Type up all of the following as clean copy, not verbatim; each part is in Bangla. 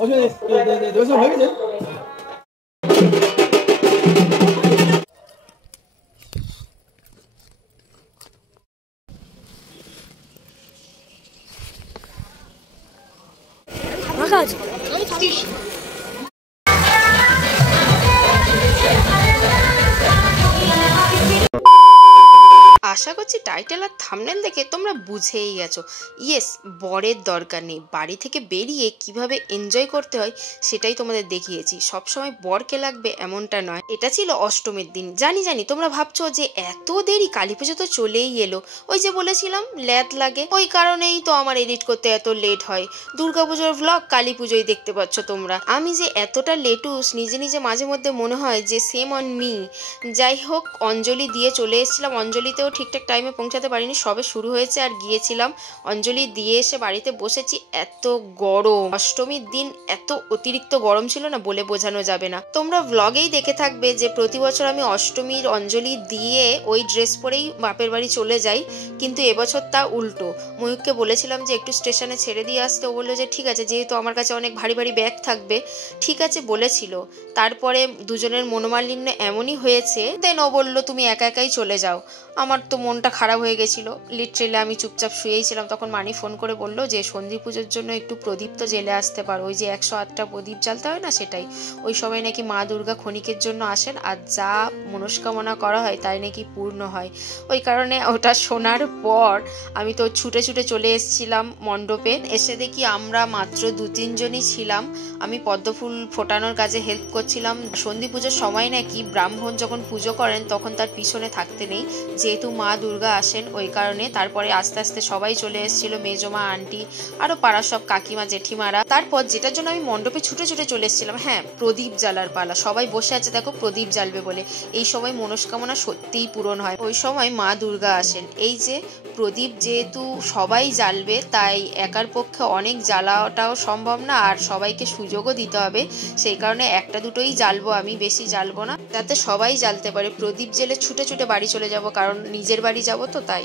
네네네. 여기서 왜 그래? 나가지. আশা করছি টাইটেল আর থাম্বনেল দেখে তোমরা বুঝেই গেছো। ইয়েস, বরের দরকার নেই, বাড়ি থেকে বেরিয়ে কিভাবে এনজয় করতে হয় সেটাই তোমাদের দেখিয়েছি। সবসময় বরকে লাগবে এমনটা নয়। এটা ছিল অষ্টমীর দিন। জানি তোমরা ভাবছো যে এত দেরি, কালী পুজো তো চলেই এলো। ওই যে বলেছিলাম ল্যাদ লাগে, ওই কারণেই তো আমার এডিট করতে এত লেট হয়। দুর্গাপুজোর ভ্লগ কালী পুজোয় দেখতে পাচ্ছ তোমরা। আমি যে এতটা লেটুস নিজে মাঝে মধ্যে মনে হয় যে সেম অন মি। যাই হোক, অঞ্জলি দিয়ে চলে এসেছিলাম। অঞ্জলিতেও ঠিকঠাক টাইমে পৌঁছাতে পারিনি, সবে শুরু হয়েছে আর গিয়েছিলাম। অঞ্জলি দিয়ে এসে বাড়িতে বসেছি। এত গরম, অষ্টমীর দিন এত অতিরিক্ত গরম ছিল না, বলে বোঝানো যাবে না। তোমরা ব্লগেই দেখে থাকবে যে প্রতি বছর আমি অষ্টমীর অঞ্জলি দিয়ে ওই ড্রেস পরেই বাপের বাড়ি চলে যাই, কিন্তু এবছর তা উল্টো। ময়ূককে বলেছিলাম যে একটু স্টেশনে ছেড়ে দিয়ে আসতে, ও বললো যে ঠিক আছে, যেহেতু আমার কাছে অনেক ভারী ব্যাগ থাকবে। ঠিক আছে বলেছিল। তারপরে দুজনের মনোমালিন্য এমনই হয়েছে, দেন ও বললো তুমি একাই চলে যাও। আমার তো মনটা খারাপ হয়ে গেছিল। লিটারেলি আমি চুপচাপ শুয়েই ছিলাম। তখন মানি ফোন করে বললো যে সন্ধি পুজোর জন্য একটু প্রদীপ তো জেলে আসতে পারো, ওই যে 108টা প্রদীপ জ্বালতে হয় না, সেটাই। ওই সময় নাকি মা দুর্গা ক্ষণিকের জন্য আসেন, আর যা মনস্কামনা করা হয় তাই নাকি পূর্ণ হয়। ওই কারণে ওটা শোনার পর আমি তো ছুটে চলে এসেছিলাম মণ্ডপে। এসে দেখি আমরা মাত্র 2-3 জনই ছিলাম। আমি পদ্মফুল ফোটানোর কাজে হেল্প করছিলাম। সন্ধি পুজোর সময় নাকি ব্রাহ্মণ যখন পুজো করেন তখন তার পিছনে থাকতে নেই, যেহেতু মা দুর্গা আসেন ওই কারণে। তারপরে আস্তে সবাই চলে এসেছিল, মেজমা, আন্টি, আরো পাড়ার সব কাকিমা, জেঠিমারা। তারপর যেটার জন্য আমি মণ্ডপে ছুটে চলে এসেছিলাম, হ্যাঁ, প্রদীপ জ্বালার পালা। সবাই বসে আছে দেখো প্রদীপ জ্বালবে বলে। এই সময় মনস্কামনা সত্যিই পূরণ হয়। ওই সময় মা দুর্গা আসেন। এই যে প্রদীপ যেহেতু সবাই জ্বালবে, তাই একার পক্ষে অনেক জ্বালাটাও সম্ভব না, আর সবাইকে সুযোগও দিতে হবে। সেই কারণে একটা দুটোই জ্বালবো আমি, বেশি জ্বালবো না, যাতে সবাই জ্বালতে পারে। প্রদীপ জেলে ছুটে বাড়ি চলে যাব, কারণ নিজের বাড়ি যাব তো তাই।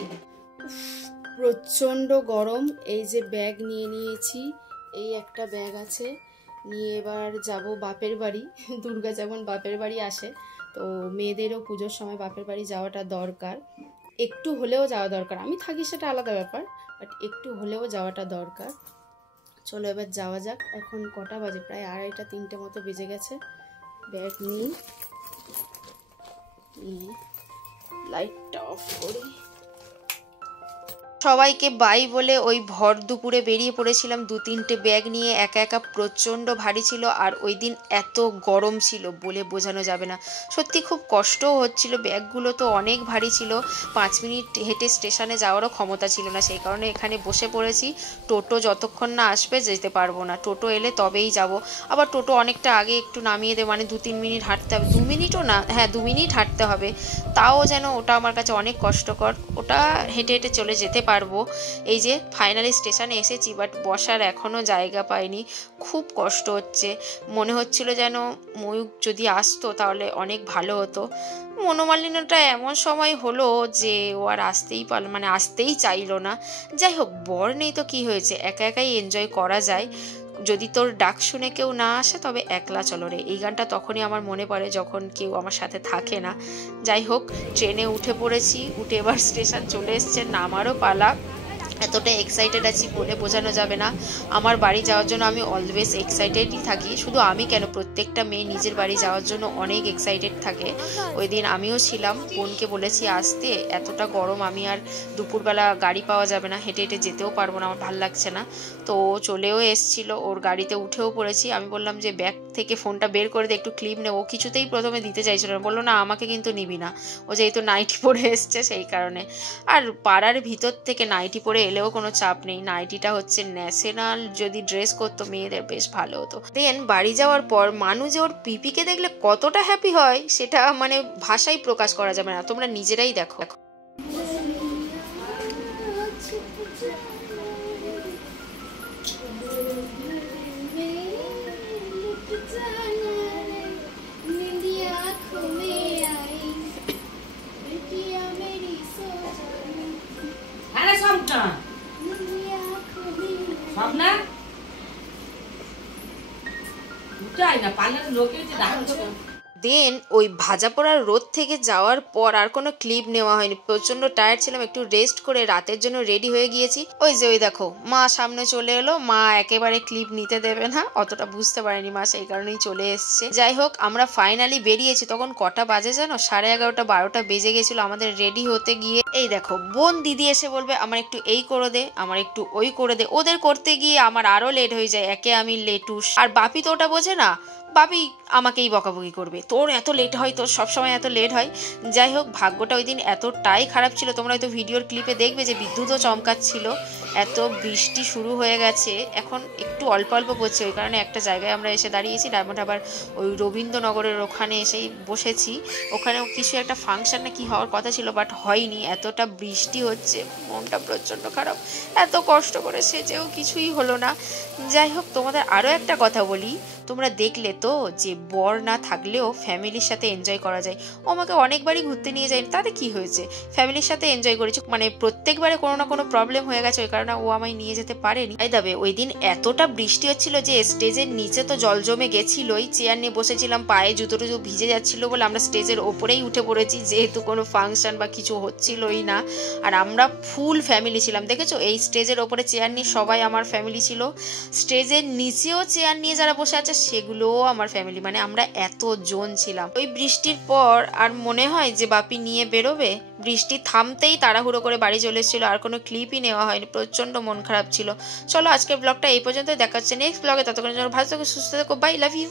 প্রচণ্ড গরম। এই যে ব্যাগ নিয়ে নিয়েছি, এই একটা ব্যাগ আছে, নিয়ে এবার যাব বাপের বাড়ি। দুর্গা যেমন বাপের বাড়ি আসে, তো মেয়েদেরও পুজোর সময় বাপের বাড়ি যাওয়াটা দরকার। একটু হলেও যাওয়া দরকার। আমি থাকি সেটা আলাদা ব্যাপার, বাট একটু হলেও যাওয়াটা দরকার। চলো এবার যাওয়া যাক। এখন কটা বাজে? প্রায় 2:30-3টে মতো বেজে গেছে। ব্যাগ নিই, লাইটটা অফ করি। সবাইকে বাই বলে ওই ভর দুপুরে বেরিয়ে পড়েছিলাম 2-3টে ব্যাগ নিয়ে। একা প্রচণ্ড ভারী ছিল, আর ওই দিন এত গরম ছিল বলে বোঝানো যাবে না। সত্যি খুব কষ্টও হচ্ছিল, ব্যাগগুলো তো অনেক ভারী ছিল। 5 মিনিট হেঁটে স্টেশনে যাওয়ারও ক্ষমতা ছিল না, সেই কারণে এখানে বসে পড়েছি। টোটো যতক্ষণ না আসবে যেতে পারবো না, টোটো এলে তবেই যাব। আবার টোটো অনেকটা আগে একটু নামিয়ে দেয়, মানে 2-3 মিনিট হাঁটতে হবে। 2 মিনিটও না, হ্যাঁ 2 মিনিট হাঁটতে হবে। তাও যেন ওটা আমার কাছে অনেক কষ্টকর। ওটা হেঁটে চলে যেতে পারবো। এই যে ফাইনালি স্টেশনে এসেছি, বাট বসার এখনও জায়গা পাইনি। খুব কষ্ট হচ্ছে। মনে হচ্ছিল যেন ময়ূক যদি আসতো তাহলে অনেক ভালো হতো। মনোমালিন্যটা এমন সময় হলো যে ও আর আসতেই চাইলো না। যাই হোক, বর নেই তো কি হয়েছে, একাই এনজয় করা যায়। যদি তোর ডাক শুনে কেউ না আসে তবে একলা চলো রে, এই গানটা তখনই আমার মনে পড়ে যখন কেউ আমার সাথে থাকে না। যাই হোক, ট্রেনে উঠে পড়েছি, উঠে এবার স্টেশন চলে এসছে, নামারও পালা। এতটা এক্সাইটেড আছি বলে বোঝানো যাবে না। আমার বাড়ি যাওয়ার জন্য আমি অলওয়েজ এক্সাইটেডই থাকি। শুধু আমি কেন, প্রত্যেকটা মেয়ে নিজের বাড়ি যাওয়ার জন্য অনেক এক্সাইটেড থাকে। ওই দিন আমিও ছিলাম, বোনকে বলেছি আসতে। এতটা গরম, আমি আর দুপুরবেলা গাড়ি পাওয়া যাবে না, হেঁটে যেতেও পারবো না, আমার ভালো লাগছে না। তো ও চলেও এসছিল, ওর গাড়িতে উঠেও পড়েছি। আমি বললাম যে ব্যাগ থেকে ফোনটা বের করে দিয়ে একটু ক্লিপ নে। ও কিছুতেই প্রথমে দিতে চাইছিল না, বললো না আমাকে কিন্তু নিবি না। ও যেহেতু নাইটি পরে এসছে সেই কারণে। আর পাড়ার ভিতর থেকে নাইটি পরে এলেও কোনো চাপ নেই, নাইটিটা হচ্ছে ন্যাশনাল যদি ড্রেস করতো মেয়েদের বেশ ভালো হতো। দেন বাড়ি যাওয়ার পর মানু যে ওর পিপিকে দেখলে কতটা হ্যাপি হয় সেটা মানে ভাষায় প্রকাশ করা যাবে না, তোমরা নিজেরাই দেখো। না, পার্লারের লোকের যে ডাকছে। দেন ওই ভাজা পোড়ার রোদ থেকে যাওয়ার পর আর কোনো ক্লিপ নেওয়া হয়নি, প্রচন্ড টায়ার্ড ছিলাম, একটু রেস্ট করে রাতের জন্য রেডি হয়ে গিয়েছি। ওই যে ওই দেখো মা সামনে চলে এলো, মা একেবারে ক্লিপ নিতে দেবে না, অতটা বুঝতে পারেনি মা, সেই কারণেই চলে এসছে। যাই হোক আমরা ফাইনালি বেরিয়েছি, তখন কটা বাজে জানো, 11:30 12টা বেজে গেছিল আমাদের রেডি হতে গিয়ে। এই দেখো বোন দিদি এসে বলবে আমার একটু এই করে দে, আমার একটু ওই করে দে, ওদের করতে গিয়ে আমার আরো লেট হয়ে যায়, একে আমি লেটুস, আর বাপি তো ওটা বোঝে না, বাপি আমাকেই বকাবকি করবে, তোর এত লেট হয়, তোর সবসময় এত লেট হয়। যাই হোক ভাগ্যটা ওই দিন এতটাই খারাপ ছিল, তোমরা হয়তো ভিডিওর ক্লিপে দেখবে যে বিদ্যুৎও চমকাচ্ছিল, এত বৃষ্টি শুরু হয়ে গেছে, এখন একটু অল্প অল্প পড়ছে, ওই কারণে একটা জায়গায় আমরা এসে দাঁড়িয়েছি, ডায়মন্ড আবার ওই রবীন্দ্রনগরের ওখানে এসেই বসেছি, ওখানেও কিছু একটা ফাংশন না কি হওয়ার কথা ছিল বাট হয়নি, এতটা বৃষ্টি হচ্ছে, মনটা প্রচণ্ড খারাপ, এত কষ্ট করে সেজেও কিছুই হলো না। যাই হোক তোমাদের আরও একটা কথা বলি, তোমরা দেখলে তো যে বর না থাকলেও ফ্যামিলির সাথে এনজয় করা যায়, ও আমাকে অনেকবারই ঘুরতে নিয়ে যায়, তাতে কি হয়েছে, ফ্যামিলির সাথে এনজয় করেছি, মানে প্রত্যেকবারে কোনো না কোনো প্রবলেম হয়ে গেছে, ওই কারণে ও আমায় নিয়ে যেতে পারেনি। তাই দাবে ওই দিন এতটা বৃষ্টি হচ্ছিল যে স্টেজের নিচে তো জল জমে গেছিলোই, চেয়ার নিয়ে বসেছিলাম, পায়ে জুতো টুতো ভিজে যাচ্ছিল বলে আমরা স্টেজের ওপরেই উঠে পড়েছি, যেহেতু কোনো ফাংশন বা কিছু হচ্ছিলই না, আর আমরা ফুল ফ্যামিলি ছিলাম, দেখেছো এই স্টেজের ওপরে চেয়ার নিয়ে সবাই আমার ফ্যামিলি ছিল, স্টেজের নিচেও চেয়ার নিয়ে যারা বসে আছে সেগুলোও আমার ফ্যামিলি, মানে আমরা এতজন ছিলাম। ওই বৃষ্টির পর আর মনে হয় যে বাপি নিয়ে বেরোবে, বৃষ্টি থামতেই তাড়াহুড়ো করে বাড়ি চলে এসেছিল, আর কোনো ক্লিপই নেওয়া হয়নি, প্রচন্ড মন খারাপ ছিল। চলো আজকের ব্লগটা এই পর্যন্ত, দেখা হচ্ছে নেক্সট ব্লগে, ততক্ষণের জন্য ভালো থেকো, সুস্থ থেকো, বাই, লাভ ইউ।